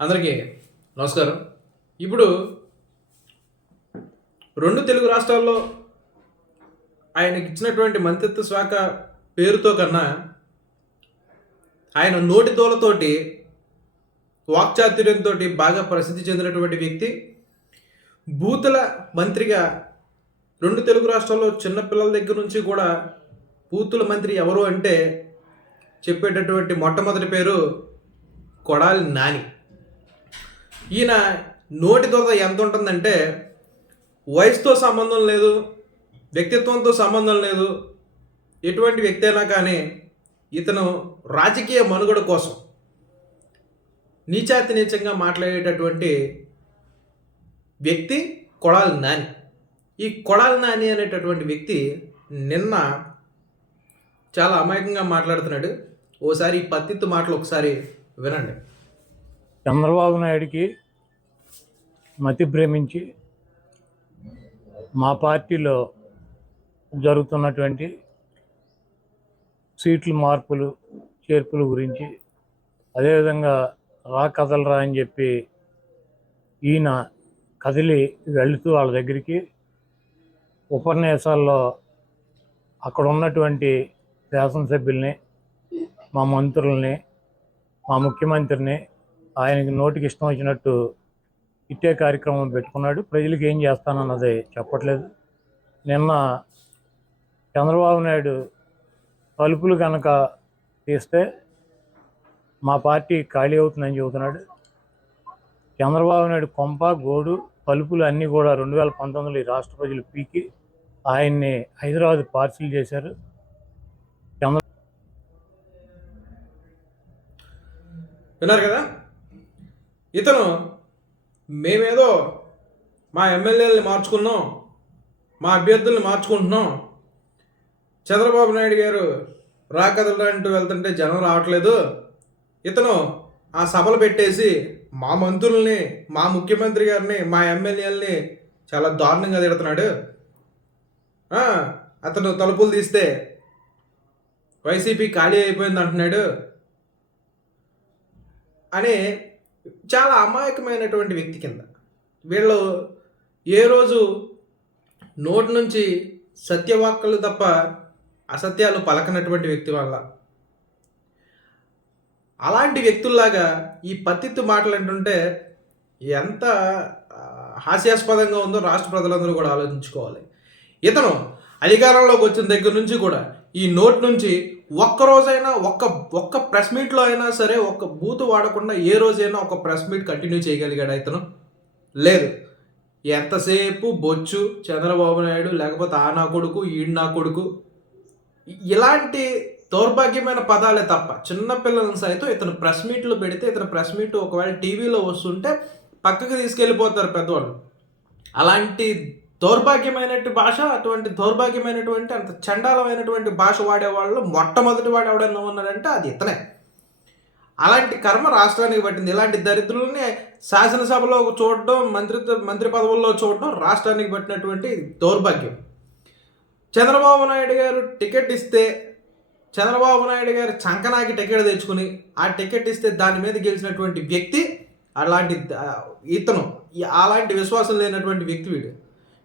అందరికీ నమస్కారం. ఇప్పుడు రెండు తెలుగు రాష్ట్రాల్లో ఆయనకి ఇచ్చినటువంటి మంత్రిత్వ శాఖ పేరుతో కన్నా ఆయన నోటి తోలతోటి వాక్చాతుర్యంతో బాగా ప్రసిద్ధి చెందినటువంటి వ్యక్తి. బూతుల మంత్రిగా రెండు తెలుగు రాష్ట్రాల్లో చిన్నపిల్లల దగ్గర నుంచి కూడా బూతుల మంత్రి ఎవరు అంటే చెప్పేటటువంటి మొట్టమొదటి పేరు కొడాలి నాని. ఈయన నోటి దొరద ఎంత ఉంటుందంటే వయసుతో సంబంధం లేదు వ్యక్తిత్వంతో సంబంధం లేదు ఎటువంటి వ్యక్తి అయినా కానీ ఇతను రాజకీయ మనుగడ కోసం నీచాతి నీచంగా మాట్లాడేటటువంటి వ్యక్తి కొడాలి నాని. ఈ కొడాలి నాని అనేటటువంటి వ్యక్తి నిన్న చాలా అమాయకంగా మాట్లాడుతున్నాడు. ఓసారి ఈ పత్తిత్తు మాటలు ఒకసారి వినండి. చంద్రబాబు నాయుడికి మతి ప్రేమించి మా పార్టీలో జరుగుతున్నటువంటి సీట్లు మార్పులు చేర్పుల గురించి అదేవిధంగా రా కదలరా అని చెప్పి ఈయన కదిలి వెళుతూ వాళ్ళ దగ్గరికి ఉపన్యాసాల్లో అక్కడ ఉన్నటువంటి శాసనసభ్యుల్ని మా మంత్రుల్ని మా ముఖ్యమంత్రిని ఆయనకి నోటికి ఇష్టం వచ్చినట్టు ఇట్టే కార్యక్రమం పెట్టుకున్నాడు. ప్రజలకు ఏం చేస్తానన్నది చెప్పట్లేదు. నిన్న చంద్రబాబు నాయుడు తలుపులు కనుక తీస్తే మా పార్టీ ఖాళీ అవుతుందని చెబుతున్నాడు. చంద్రబాబు నాయుడు కొంప గోడు తలుపులు అన్నీ కూడా రెండు వేల పంతొమ్మిదిలో ఈ రాష్ట్ర ప్రజలు పీకి ఆయన్ని హైదరాబాద్ పార్సిల్ చేశారు. చంద్ర విన్నారు కదా? ఇతను మేమేదో మా ఎమ్మెల్యేలని మార్చుకున్నాం మా అభ్యర్థుల్ని మార్చుకుంటున్నాం. చంద్రబాబు నాయుడు గారు రాకదలంటూ వెళ్తుంటే జనం రావట్లేదు. ఇతను ఆ సభలు పెట్టేసి మా మంత్రుల్ని మా ముఖ్యమంత్రి గారిని మా ఎమ్మెల్యేలని చాలా దారుణంగా తిడుతున్నాడు. అతను తలుపులు తీస్తే వైసీపీ ఖాళీ అయిపోయింది అంటున్నాడు. అని చాలా అమాయకమైనటువంటి వ్యక్తి కింద. వీళ్ళు ఏ రోజు నోటి నుంచి సత్యవాక్కులు తప్ప అసత్యాలు పలకనటువంటి వ్యక్తి వల్ల అలాంటి వ్యక్తుల్లాగా ఈ పత్తిత్తు మాటలు అంటుంటే ఎంత హాస్యాస్పదంగా ఉందో రాష్ట్ర ప్రజలందరూ కూడా ఆలోచించుకోవాలి. ఇతను అధికారంలోకి వచ్చిన దగ్గర నుంచి కూడా ఈ నోట్ నుంచి ఒక్క రోజైనా ఒక్క ఒక్క ప్రెస్ మీట్లో అయినా సరే ఒక్క బూత్ వాడకుండా ఏ రోజైనా ఒక ప్రెస్ మీట్ కంటిన్యూ చేయగలిగాడు ఇతను లేదు. ఎంతసేపు బొచ్చు చంద్రబాబు నాయుడు లేకపోతే ఆ నా కొడుకు ఈడు నా కొడుకు? ఇలాంటి దౌర్భాగ్యమైన పదాలే తప్ప చిన్నపిల్లలను సైతం ఇతను ప్రెస్ మీట్లు పెడితే ఇతను ప్రెస్ మీట్ ఒకవేళ టీవీలో వస్తుంటే పక్కకు తీసుకెళ్ళిపోతారు పెద్దవాళ్ళు. అలాంటి దౌర్భాగ్యమైనటువంటి భాష అటువంటి దౌర్భాగ్యమైనటువంటి అంత చండాలమైనటువంటి భాష వాడేవాళ్ళు మొట్టమొదటి వాడు ఎవడన్నా ఉన్నాడంటే అది ఇతనే. అలాంటి కర్మ రాష్ట్రానికి పట్టింది. ఇలాంటి దరిద్రుల్ని శాసనసభలో చూడడం మంత్రిత్వ మంత్రి పదవుల్లో చూడడం రాష్ట్రానికి పట్టినటువంటి దౌర్భాగ్యం. చంద్రబాబు నాయుడు గారు టికెట్ ఇస్తే చంద్రబాబు నాయుడు గారు చంకనాకి టికెట్ తెచ్చుకుని ఆ టికెట్ ఇస్తే దాని మీద గెలిచినటువంటి వ్యక్తి అలాంటి ఇతను. ఈ- అలాంటి విశ్వాసం లేనటువంటి వ్యక్తి వీడు.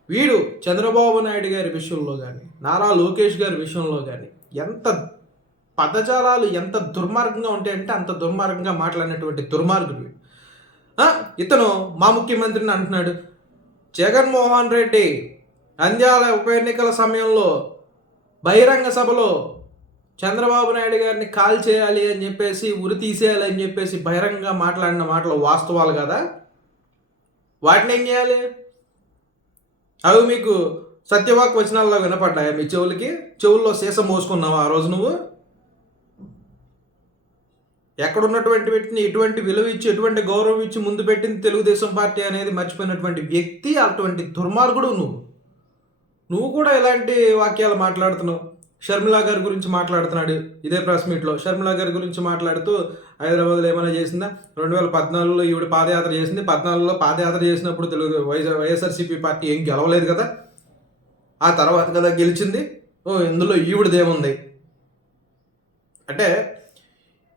వీడు చంద్రబాబు నాయుడు గారి విషయంలో కానీ నారా లోకేష్ గారి విషయంలో కానీ ఎంత పదజాలాలు ఎంత దుర్మార్గంగా ఉంటాయంటే అంత దుర్మార్గంగా మాట్లాడినటువంటి దుర్మార్గుడు వీడు. ఇతను మా ముఖ్యమంత్రిని అంటున్నాడు. జగన్మోహన్ రెడ్డి నంద్యాల ఉప ఎన్నికల సమయంలో బహిరంగ సభలో చంద్రబాబు నాయుడు గారిని కాల్ చేయాలి అని చెప్పేసి ఉరి తీసేయాలి అని చెప్పేసి బహిరంగంగా మాట్లాడిన మాటలు వాస్తవాలు కదా. వాటిని ఏం చేయాలి? అవి మీకు సత్యవాక్ వచనాల్లో వినపడ్డాయా? మీ చెవులకి? చెవుల్లో సీసం మోసుకున్నావా ఆ రోజు నువ్వు? ఎక్కడున్నటువంటి వ్యక్తిని ఎటువంటి విలువ ఇచ్చి ఎటువంటి గౌరవం ఇచ్చి ముందు పెట్టింది తెలుగుదేశం పార్టీ అనేది మర్చిపోయినటువంటి వ్యక్తి అటువంటి దుర్మార్గుడు నువ్వు. నువ్వు కూడా ఇలాంటి వాక్యాలు మాట్లాడుతున్నావు. షర్మిలా గారి గురించి మాట్లాడుతున్నాడు ఇదే ప్రెస్ మీట్లో షర్మిలా గారి గురించి మాట్లాడుతూ హైదరాబాద్లో ఏమైనా చేసిందా? రెండు వేల పద్నాలుగులో ఈవిడ పాదయాత్ర చేసింది. పద్నాలుగులో పాదయాత్ర చేసినప్పుడు తెలుగు వైఎస్ వైఎస్ఆర్సీపీ పార్టీ ఏం గెలవలేదు కదా? ఆ తర్వాత కదా గెలిచింది. ఓ ఇందులో ఈవిడదేముంది? అంటే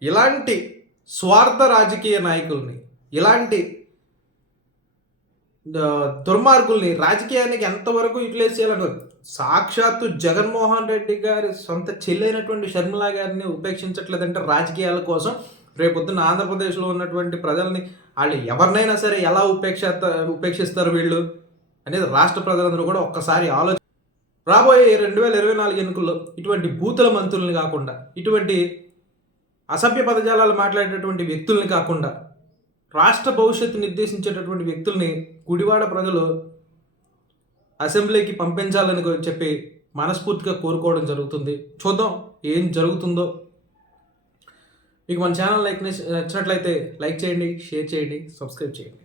ఇలాంటి స్వార్థ రాజకీయ నాయకుల్ని ఇలాంటి దుర్మార్గుల్ని రాజకీయానికి ఎంతవరకు యూటిలైజ్ చేయాలని సాక్షాత్తు జగన్మోహన్ రెడ్డి గారి సొంత చెల్లైనటువంటి షర్మిల గారిని ఉపేక్షించట్లేదంటే రాజకీయాల కోసం రేపొద్దున ఆంధ్రప్రదేశ్లో ఉన్నటువంటి ప్రజల్ని వాళ్ళు ఎవరినైనా సరే ఎలా ఉపేక్ష ఉపేక్షిస్తారు వీళ్ళు అనేది రాష్ట్ర ప్రజలందరూ కూడా ఒక్కసారి ఆలోచన రాబోయే రెండు వేల ఇరవై నాలుగు ఎన్నికల్లో ఇటువంటి బూతుల మంత్రుల్ని కాకుండా ఇటువంటి అసభ్య పదజాలాలు మాట్లాడేటటువంటి వ్యక్తుల్ని కాకుండా రాష్ట్ర భవిష్యత్తు నిర్దేశించేటటువంటి వ్యక్తుల్ని గుడివాడ ప్రజలు అసెంబ్లీకి పంపించాలని చెప్పి మనస్ఫూర్తిగా కోరుకోవడం జరుగుతుంది. చూద్దాం ఏం జరుగుతుందో. మీకు మన ఛానల్ లైక్ నచ్చినట్లయితే లైక్ చేయండి షేర్ చేయండి సబ్స్క్రైబ్ చేయండి.